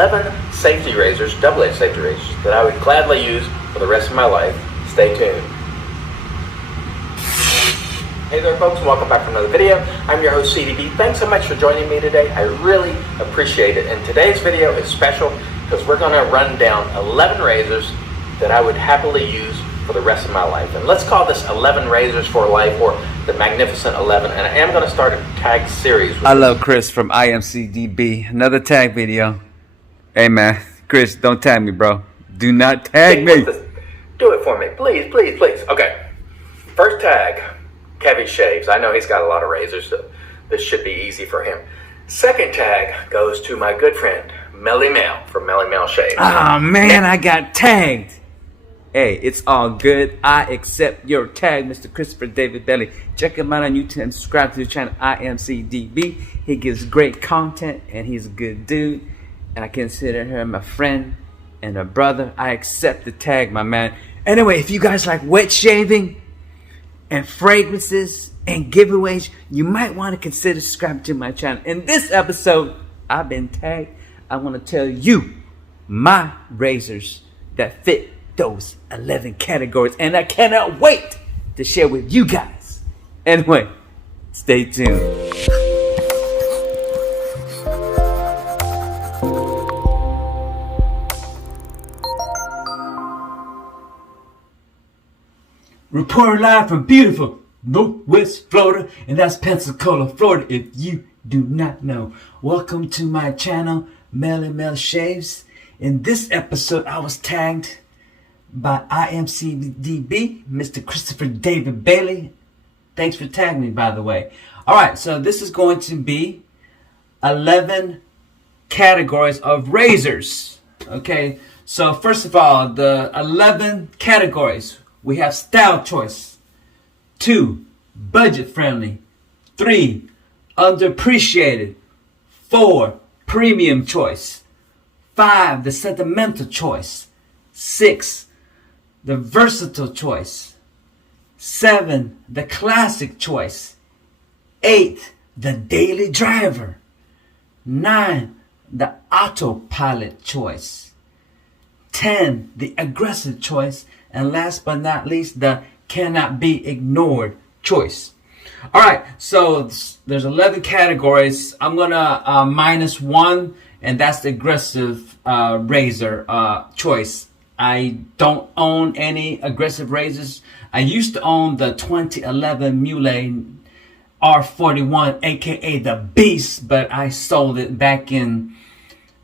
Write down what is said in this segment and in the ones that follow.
11 safety razors, double-edged safety razors, that I would gladly use for the rest of my life. Stay tuned. Hey there folks, and welcome back to another video. I'm your host sotd. Thanks so much for joining me today. I really appreciate it. And today's video is special because we're going to run down 11 razors that I would happily use for the rest of my life. And let's call this 11 razors for life, or the Magnificent 11. And I am going to start a tag series. I love Chris from IMCDB. Another tag video. Hey man, Chris, don't tag me, bro. Do not tag me. Do it for me, please, please, please. Okay, first tag, Kevy Shaves. I know he's got a lot of razors, so this should be easy for him. Second tag goes to my good friend, Melly Mel from Melly Mel Shaves. Oh man, I got tagged. Hey, it's all good. I accept your tag, Mr. Christopher David Bailey. Check him out on YouTube and subscribe to the channel IMCDB. He gives great content and he's a good dude. And I consider him a friend and a brother. I accept the tag, my man. Anyway, if you guys like wet shaving and fragrances and giveaways, you might want to consider subscribing to my channel. In this episode, I've been tagged. I want to tell you my razors that fit those 11 categories, and I cannot wait to share with you guys. Anyway, stay tuned. Reporting live from beautiful Northwest Florida, and that's Pensacola, Florida, if you do not know. Welcome to my channel, Melly Mel Shaves. In this episode, I was tagged by IMCDB, Mr. Christopher David Bailey. Thanks for tagging me, by the way. Alright, so this is going to be 11 categories of razors. Okay, so first of all, the 11 categories. We have style choice. 2, budget friendly. 3, underappreciated. 4, premium choice. 5, the sentimental choice. 6, the versatile choice. 7, the classic choice. 8, the daily driver. 9, the autopilot choice. 10, the aggressive choice. And last but not least, the cannot be ignored choice. Alright, so there's 11 categories. I'm gonna minus 1, and that's the aggressive razor choice. I don't own any aggressive razors. I used to own the 2011 Muley R41, aka the Beast, but I sold it back in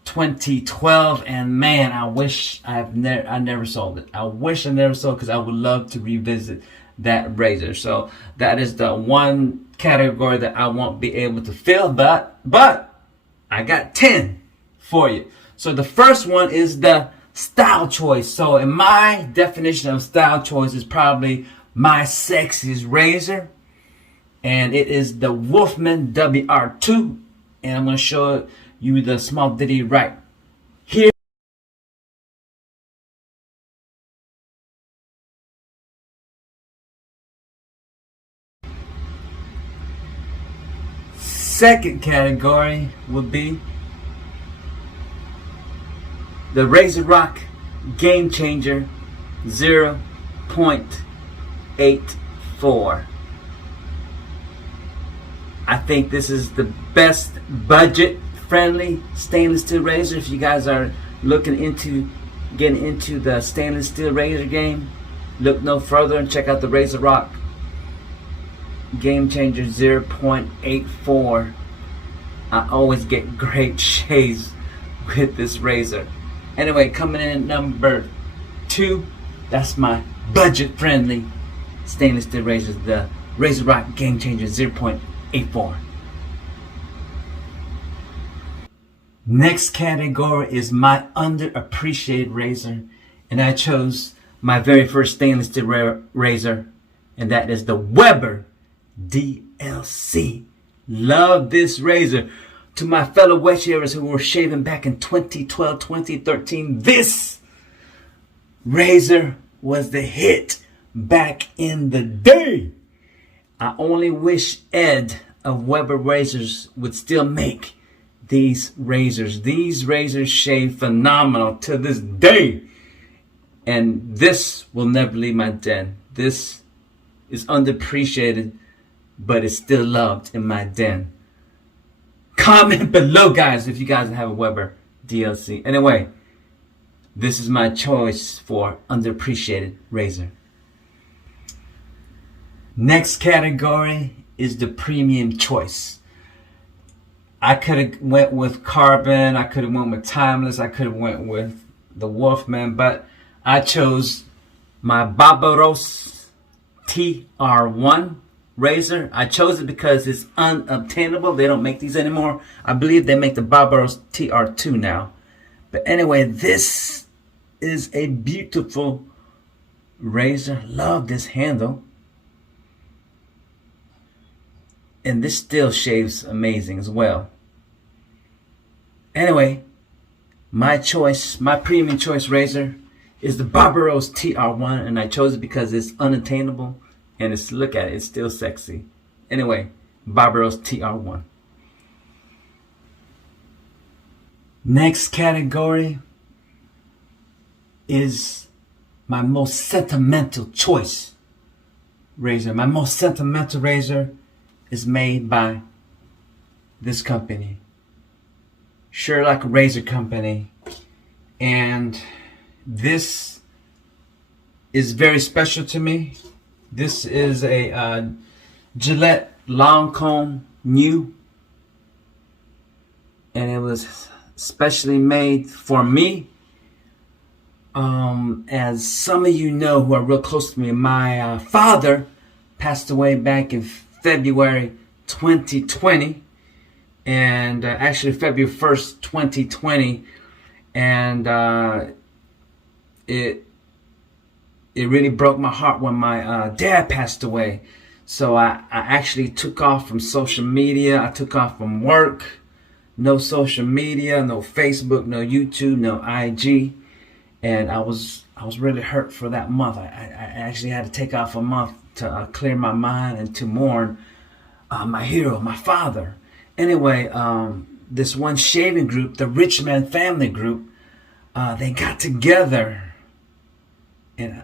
2012, and man, I wish I never sold it. I wish I never sold it, because I would love to revisit that razor. So that is the one category that I won't be able to fill, but I got 10 for you. So the first one is the style choice. So in my definition of style choice is probably my sexiest razor, and it is the Wolfman WR2, and I'm going to show you the small ditty right here. Second category would be the Razor Rock Game Changer 0.84. I think this is the best budget friendly stainless steel razor. If you guys are looking into getting into the stainless steel razor game, look no further and check out the Razor Rock Game Changer 0.84. I always get great shades with this razor. Anyway, coming in at number 2, that's my budget friendly stainless steel razor, the Razor Rock Game Changer 0.84. Next category is my underappreciated razor, and I chose my very first stainless steel razor, and that is the Weber DLC. Love this razor. To my fellow wet shavers who were shaving back in 2012, 2013, this razor was the hit back in the day. I only wish Ed of Weber Razors would still make these razors. These razors shave phenomenal to this day. And this will never leave my den. This is underappreciated, but it's still loved in my den. Comment below, guys, if you guys have a Weber DLC. Anyway, this is my choice for underappreciated razor. Next category is the premium choice. I could have went with Carbon, I could have went with Timeless, I could have went with the Wolfman, but I chose my Barbaros TR1 razor. I chose it because it's unobtainable. They don't make these anymore. I believe they make the Barbaros TR2 now. But anyway, this is a beautiful razor. Love this handle. And this still shaves amazing as well. Anyway, my choice, my premium choice razor is the Barbaros TR1, and I chose it because it's unattainable, and it's, look at it, it's still sexy. Anyway, Barbaros TR1. Next category is my most sentimental choice razor. My most sentimental razor is made by this company, Sherlock Razor Company, and this is very special to me. This is a Gillette Long Comb New, and it was specially made for me. As some of you know who are real close to me, my father passed away back in February 2020, and actually February 1st, 2020, and it really broke my heart when my dad passed away. So I actually took off from social media. I took off from work. No social media, no Facebook, no YouTube, no IG, and I was really hurt for that month. I actually had to take off a month to clear my mind and to mourn my hero, my father. Anyway, this one shaving group, the Rich Man Family Group, they got together, and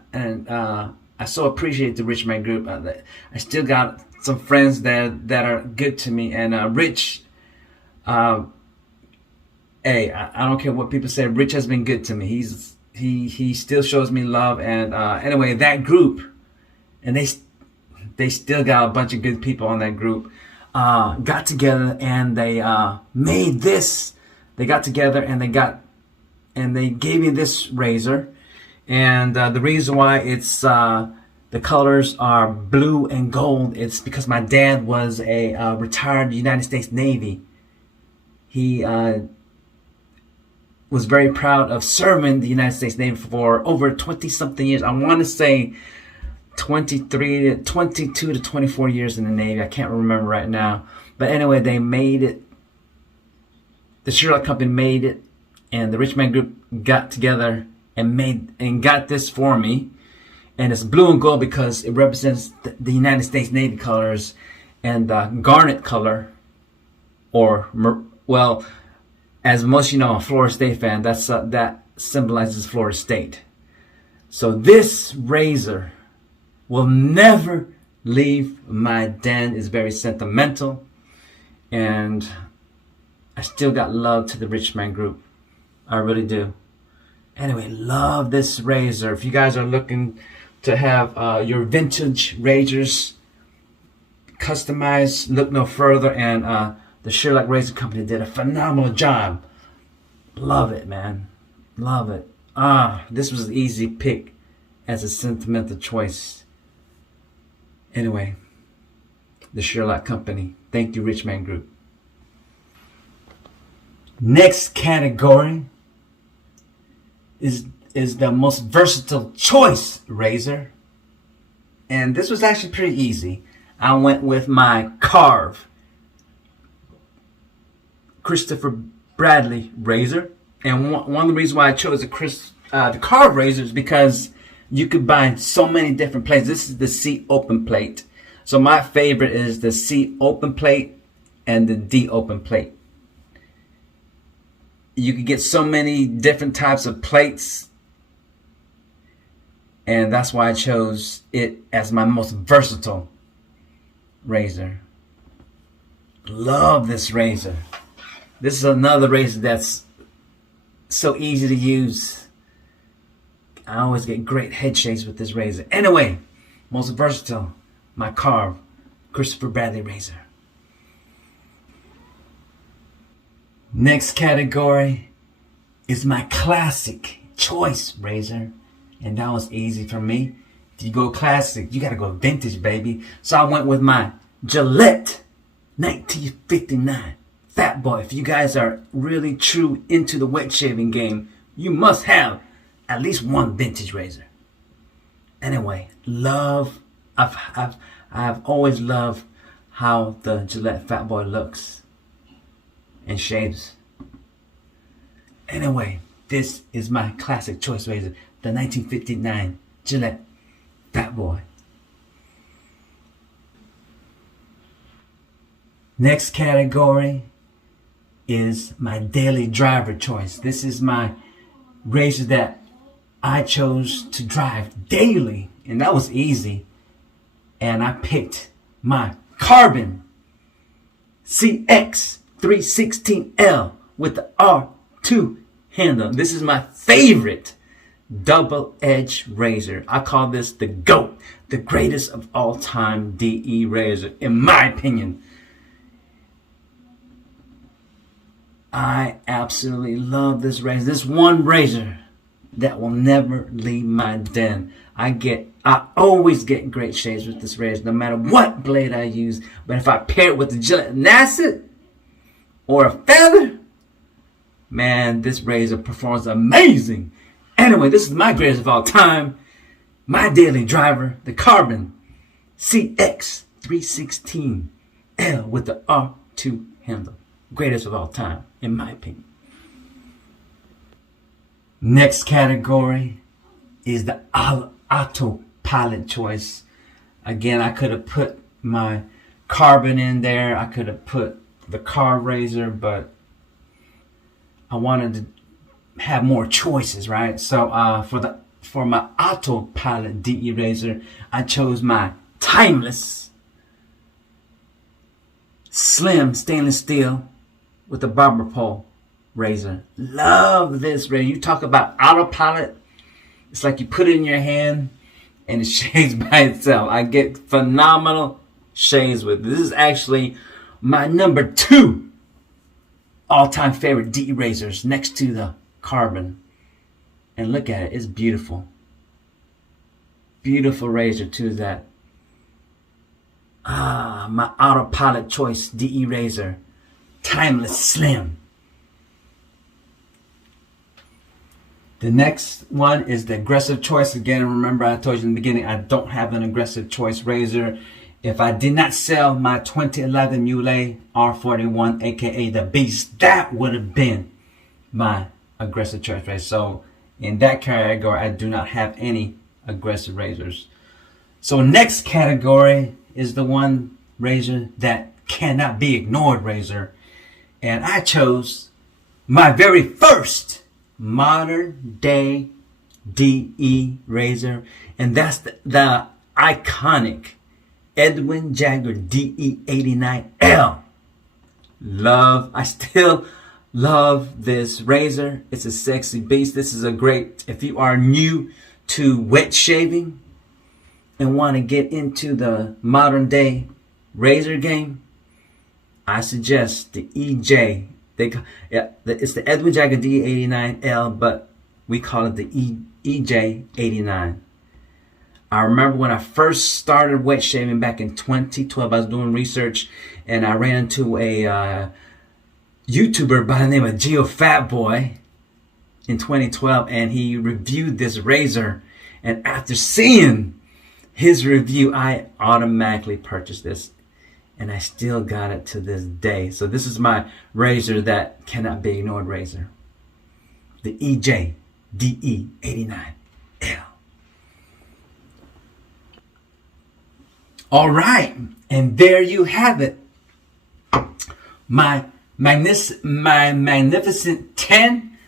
I so appreciate the Rich Man Group. I still got some friends that are good to me, and Rich, hey, I don't care what people say. Rich has been good to me. He still shows me love, and anyway, that group, and they still got a bunch of good people on that group, got together, and they made this. They got together, and they gave me this razor, and the reason why it's the colors are blue and gold, it's because my dad was a retired United States Navy. He was very proud of serving the United States Navy for over 20-something years. I want to say 22 to 24 years in the Navy. I can't remember right now. But anyway, they made it. The Sherlock Company made it, and the Rich Man Group got together and got this for me. And it's blue and gold because it represents the United States Navy colors, and the garnet color, or well, as most of you know, I'm a Florida State fan. That symbolizes Florida State. So this razor will never leave my den. It's very sentimental, and I still got love to the Rich Man Group. I really do. Anyway, love this razor. If you guys are looking to have your vintage razors customized, look no further, and the Sherlock Razor Company did a phenomenal job. Love it, man. Love it. This was an easy pick as a sentimental choice. Anyway, the Sherlock Company. Thank you, Rich Man Group. Next category is the most versatile choice razor. And this was actually pretty easy. I went with my Carve Christopher Bradley razor, and one of the reasons why I chose the Carve razor is because you could buy so many different plates. This is the C open plate, so my favorite is the C open plate and the D open plate. You could get so many different types of plates, and that's why I chose it as my most versatile razor. Love this razor. This is another razor that's so easy to use. I always get great head shakes with this razor. Anyway, most versatile, my carved Christopher Bradley razor. Next category is my classic choice razor. And that was easy for me. If you go classic, you gotta go vintage, baby. So I went with my Gillette 1959 Fat Boy. If you guys are really true into the wet shaving game, you must have at least one vintage razor. Anyway, I've always loved how the Gillette Fat Boy looks and shaves. Anyway, this is my classic choice razor, the 1959 Gillette Fat Boy. Next category is my daily driver choice. This is my razor that I chose to drive daily, and that was easy. And I picked my Carbon CX 316L with the R2 handle. This is my favorite double-edged razor. I call this the GOAT, the greatest of all time DE razor, in my opinion. I absolutely love this razor. This one razor that will never leave my den. I always get great shades with this razor, no matter what blade I use. But if I pair it with the Gillette Nasset or a feather, man, this razor performs amazing. Anyway, this is my greatest of all time. My daily driver, the Carbon CX 316L with the R2 handle. Greatest of all time, in my opinion. Next category is the autopilot choice. Again, I could have put my Carbon in there. I could have put the carved razor, but I wanted to have more choices, right? So for my autopilot DE razor, I chose my Timeless Slim stainless steel with the barber pole razor. Love this razor. You talk about autopilot, it's like you put it in your hand and it shaves by itself. I get phenomenal shades with this. Is actually my number 2 all-time favorite DE razors, next to the Carbon. And look at it, it's beautiful. Beautiful razor too, that. My autopilot choice DE razor, Timeless Slim. The next one is the aggressive choice. Again, remember I told you in the beginning, I don't have an aggressive choice razor. If I did not sell my 2011 Muley R41, aka the Beast, that would have been my aggressive choice razor. So in that category, I do not have any aggressive razors. So next category is the one razor that cannot be ignored razor. And I chose my very first modern day DE razor. And that's the iconic Edwin Jagger DE89L. I still love this razor. It's a sexy beast. This is a great, if you are new to wet shaving and want to get into the modern day razor game, I suggest the EJ. It's the Edwin Jagger DE89L, but we call it the EJ89. I remember when I first started wet shaving back in 2012, I was doing research and I ran into a YouTuber by the name of Geo Fat Boy in 2012, and he reviewed this razor. And after seeing his review, I automatically purchased this, and I still got it to this day. So this is my razor that cannot be ignored razor, the EJ DE89L. All right, and there you have it. My my magnificent 10,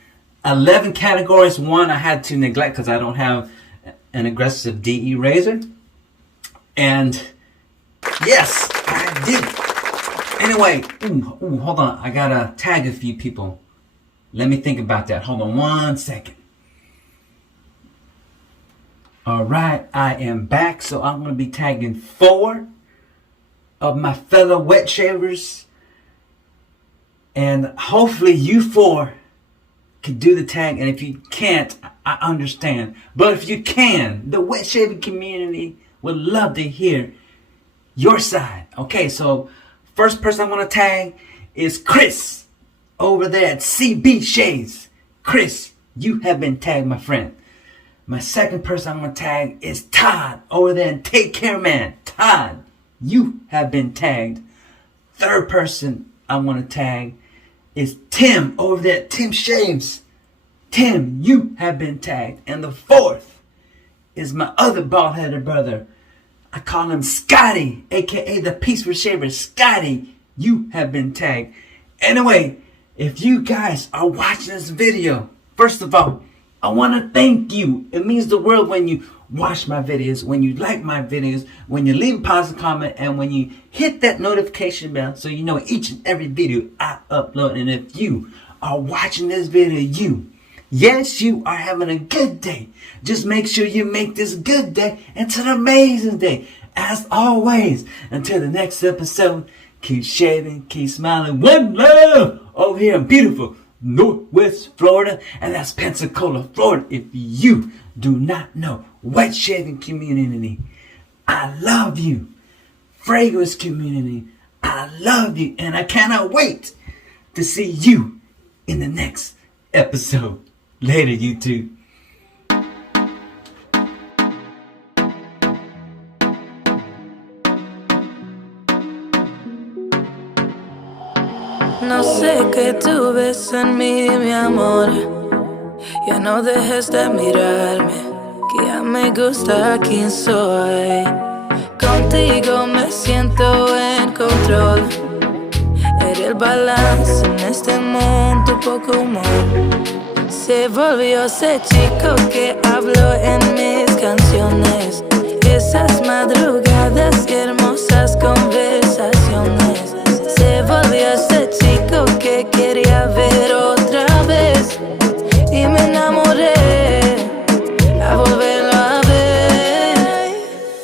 11 categories. One I had to neglect because I don't have an aggressive DE razor. And yes, I did it. Anyway, hold on. I gotta tag a few people. Let me think about that. Hold on 1 second. Alright, I am back. So I'm going to be tagging 4 of my fellow wet shavers. And hopefully you 4 can do the tag. And if you can't, I understand. But if you can, the wet shaving community would love to hear your side. Okay, so first person I'm going to tag is Chris over there at CB Shades. Chris, you have been tagged, my friend. My second person I'm going to tag is Todd over there in Take Care Man. Todd, you have been tagged. Third person I'm going to tag is Tim over there at Tim Shaves. Tim, you have been tagged. And the fourth is my other bald-headed brother. I call him Scotty, aka the Peaceful Shaver. Scotty, you have been tagged. Anyway, if you guys are watching this video, first of all, I want to thank you. It means the world when you watch my videos, when you like my videos, when you leave a positive comment, and when you hit that notification bell so you know each and every video I upload. And if you are watching this video, yes, you are having a good day. Just make sure you make this good day into an amazing day. As always, until the next episode, keep shaving, keep smiling. One love over here in beautiful Northwest Florida, and that's Pensacola, Florida. If you do not know, wet shaving community, I love you. Fragrance community, I love you, and I cannot wait to see you in the next episode. Later, YouTube. No sé qué tú ves en mí, mi amor. Ya no dejes de mirarme, que ya me gusta quién soy. Contigo me siento en control. Eres el balance en este mundo, poco humor. Se volvió ese chico que habló en mis canciones. Esas madrugadas y hermosas conversaciones. Se volvió ese chico que quería ver otra vez. Y me enamoré a volverlo a ver.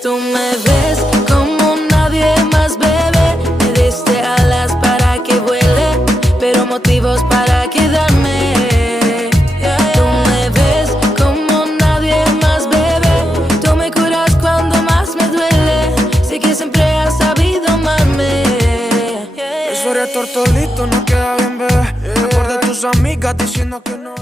Tú me ves como nadie más, bebé. Me diste alas para que vuele, pero motivos para quedarme. Tú me ves como nadie más, bebé. Tú me curas cuando más me duele. Sé que siempre has sabido amarme. Eso eres tortolito, no queda bien, bebé. Me acuerdo de tus amigas diciendo que no.